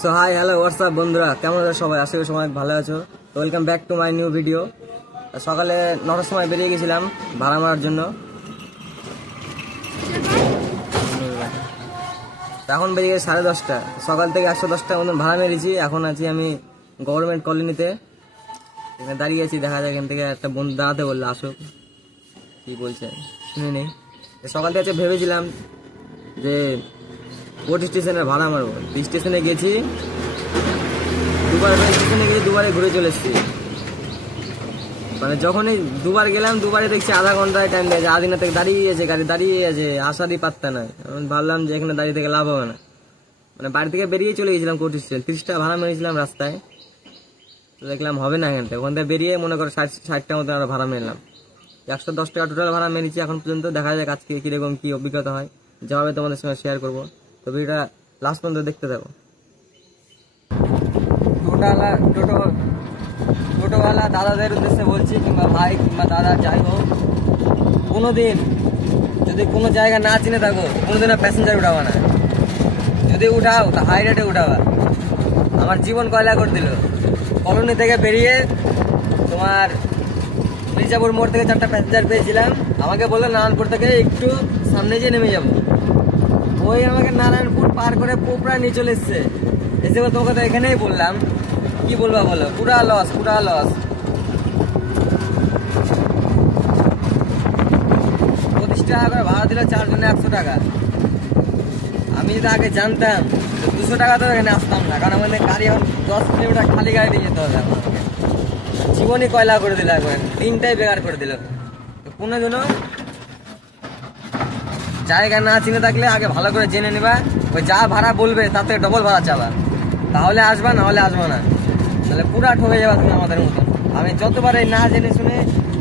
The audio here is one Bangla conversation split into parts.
সো হাই হ্যালো হোয়াটসঅ্যাপ বন্ধুরা, কেমন আছো সবাই? আশা করি সবাই ভালো আছো। তো welcome back to my new video. সকালে 9টার সময় বেরিয়ে গেছিলাম ভাড়া মারার জন্য। এখন বেরিয়ে গেছে 10:30। সকাল থেকে 110টার মতন ভাড়া মেরেছি। এখন আছি আমি গভর্নমেন্ট কলোনিতে, এখানে দাঁড়িয়ে আছি। দেখা যায় এখান থেকে একটা বন্ধু দাঁড়াতে বললো, আসো কি বলছে শুনে নেই। সকাল থেকে ভেবেছিলাম যে কোর্ট স্টেশনে ভাড়া মারবো। স্টেশনে গেছি দুবারে ঘুরে চলে এসেছি। মানে যখনই দুবার গেলাম, দুবারে দেখছি আধা ঘন্টায় টাইম দিয়েছে। আদিনা থেকে দাঁড়িয়ে আছে, গাড়ি দাঁড়িয়ে আছে, আসারই পাত্তা নাই। আমি ভাবলাম যে এখানে দাঁড়িয়ে থেকে লাভ হবে না। মানে বাড়ি থেকে বেরিয়ে চলে গেছিলাম কোর্ট স্টেশন। 30 টাকা ভাড়া মেরেছিলাম রাস্তায়। তো দেখলাম হবে না এখান থেকে। ওখান থেকে বেরিয়ে মনে করো 60 টাকা মতো আরো ভাড়া মেরলাম। 110 টাকা টোটাল ভাড়া মেরেছি এখন পর্যন্ত। দেখা যাক আজকে কিরকম কি অভিজ্ঞতা হয়, যাবে তোমাদের সঙ্গে শেয়ার করবো। তো ভিডিওটা লাস্ট পর্যন্ত দেখতে থাকো। টোটোওয়ালা দাদাদের উদ্দেশ্যে বলছি, কিংবা ভাই কিংবা দাদা যাই হোক, কোনোদিন যদি কোনো জায়গা না চিনে থাকো, কোনোদিনও প্যাসেঞ্জার উঠাবা না। যদি উঠাও তা হাই রেটে উঠাবা। আমার জীবন কয়লা করে দিল। কলোনি থেকে বেরিয়ে তোমার মির্জাপুর মোড় থেকে 4টা প্যাসেঞ্জার পেয়েছিলাম। আমাকে বললো নারায়ণপুর থেকে একটু সামনে যেয়ে নেমে যাবো। ওই আমাকে নারায়ণপুর পার করে পোপড়া নিয়ে চলে এসছে। এসে তোমাকে তো এখানেই বললাম, কি বলবা বলো, পুরা লস। 25 টাকা করে ভাড়া দিল, 4 জনে 100 টাকা। আমি যদি আগে জানতাম 200 টাকা তো এখানে আসতাম না, কারণ আমাদের গাড়ি এখন 10 কিলোমিটার খালি গাড়ি নিয়ে যেতে হবে। আমাকে জীবনই কয়লা করে দিল, এখন দিনটাই বেকার করে দিল। কোনো জন্য জায়গা না চিনে থাকলে আগে ভালো করে জেনে নেবা। ওই যা ভাড়া বলবে তার থেকে ডবল ভাড়া চাবা, তাহলে আসবা, না হলে আসবো না। তাহলে পুরা ঠকে যাবা তুমি আমাদের মতো। আমি যতবারে না জেনে শুনে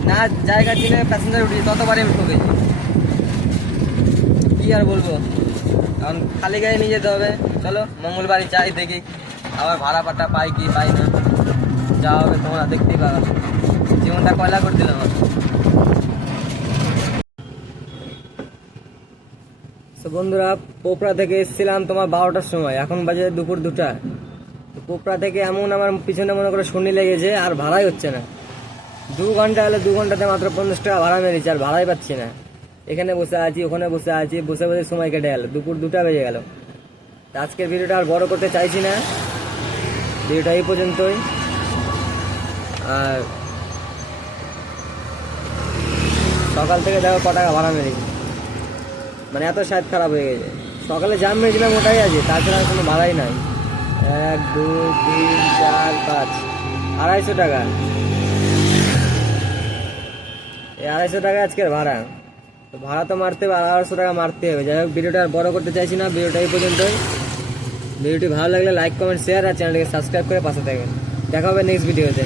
না জায়গা চিনে প্যাসেঞ্জার উঠি, ততবারই আমি ঠকেছি। কি আর বলবো, কারণ খালি গায়ে নিয়ে যেতে হবে। চলো মঙ্গলবারই যাই, দেখি আবার ভাড়া পাটা পাই কি পাই না। যা হবে তোমরা দেখতেই পাবে। জীবনটা কয়লা করে দিলাম আমার। বন্ধুরা, পোপড়া থেকে এসেছিলাম তোমার 12টার সময়, এখন বাজে দুপুর 2টা। পোপড়া থেকে এমন আমার পিছনে মনে করে শনি লেগেছে, আর ভাড়াই হচ্ছে না। 2 ঘন্টা হলে 2 ঘন্টাতে মাত্র 50 টাকা ভাড়া মেরেছি, আর ভাড়াই পাচ্ছি না। এখানে বসে আছি, ওখানে বসে আছি, বসে বসে সময় কেটে গেল। দুপুর 2টা বেজে গেল। আজকের ভিডিওটা আর বড় করতে চাইছি না, ভিডিওটা এই পর্যন্তই। আর সকাল থেকে দেখো ক টাকা ভাড়া মেরেছি, মানে এত স্বাদ খারাপ হয়ে গেছে। সকালে জাম মেরেছিলাম ওটাই আছে, তাছাড়া কোনো ভাড়াই নাই। 1 2 3 4 5 250 টাকা। এই 250 টাকা আজকের ভাড়া। তো ভাড়া তো মারতে হবে, 250 টাকা মারতে হবে। যাই হোক, ভিডিওটা আর বড় করতে চাইছি না, ভিডিওটা এই পর্যন্তই। ভিডিওটি ভালো লাগলে লাইক কমেন্ট শেয়ার আর চ্যানেলটিকে সাবস্ক্রাইব করে পাশে থাকবেন। দেখা হবে নেক্সট ভিডিওতে।